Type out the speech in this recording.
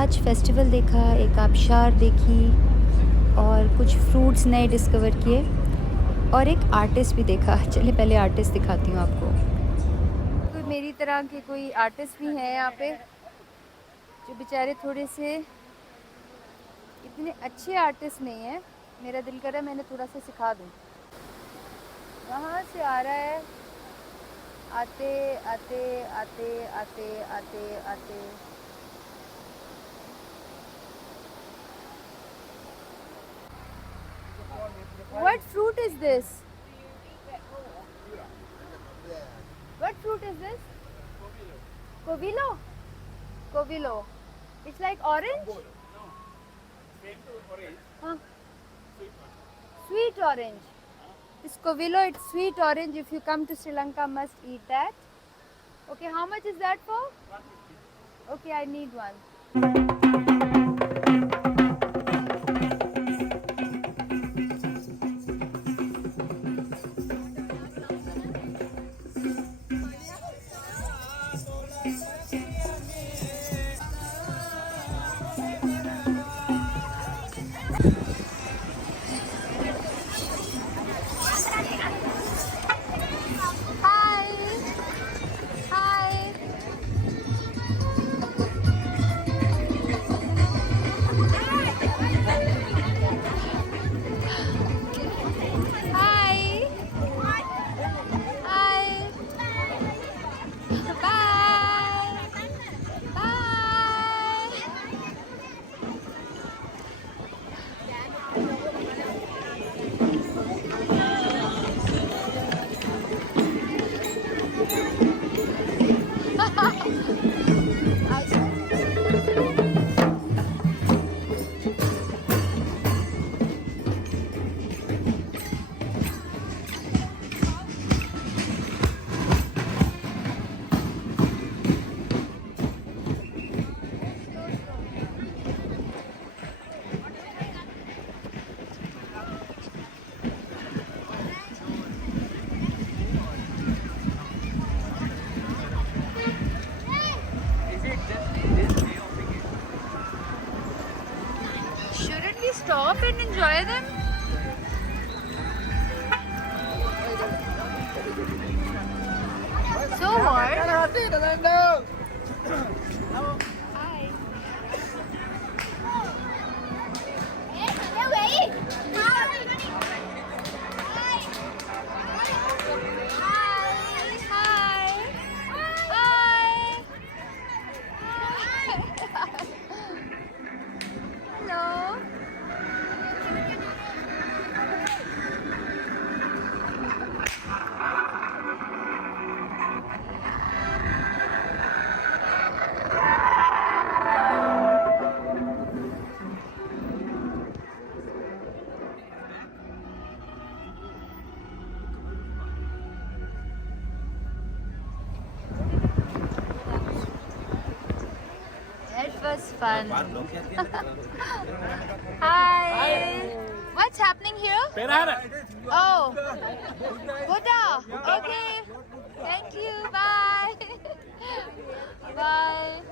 आज फेस्टिवल देखा, एक आबशार देखी और कुछ फ्रूट्स नए डिस्कवर किए और एक आर्टिस्ट भी देखा। चलिए पहले आर्टिस्ट दिखाती हूँ आपको। तो मेरी तरह के कोई आर्टिस्ट भी हैं यहाँ पे जो बेचारे थोड़े से इतने अच्छे आर्टिस्ट नहीं हैं। मेरा दिल कर रहा है मैंने थोड़ा सा सिखा दूँ। वहाँ से आ रहा है, आते आते आते आते आते आते What fruit is this? What fruit is this? Covilo. Covilo. It's like orange? Huh? Sweet orange. This Covilo, it's sweet orange. If you come to Sri Lanka, must eat that. Okay, how much is that for? Okay, I need one. Hi. Hi. Hi. Hi. Bye. Bye. Shouldn't we stop and enjoy them? So what? Hi. Hello. It was fun. Hi. What's happening here? Oh, Buddha. Okay. Thank you. Bye. Bye.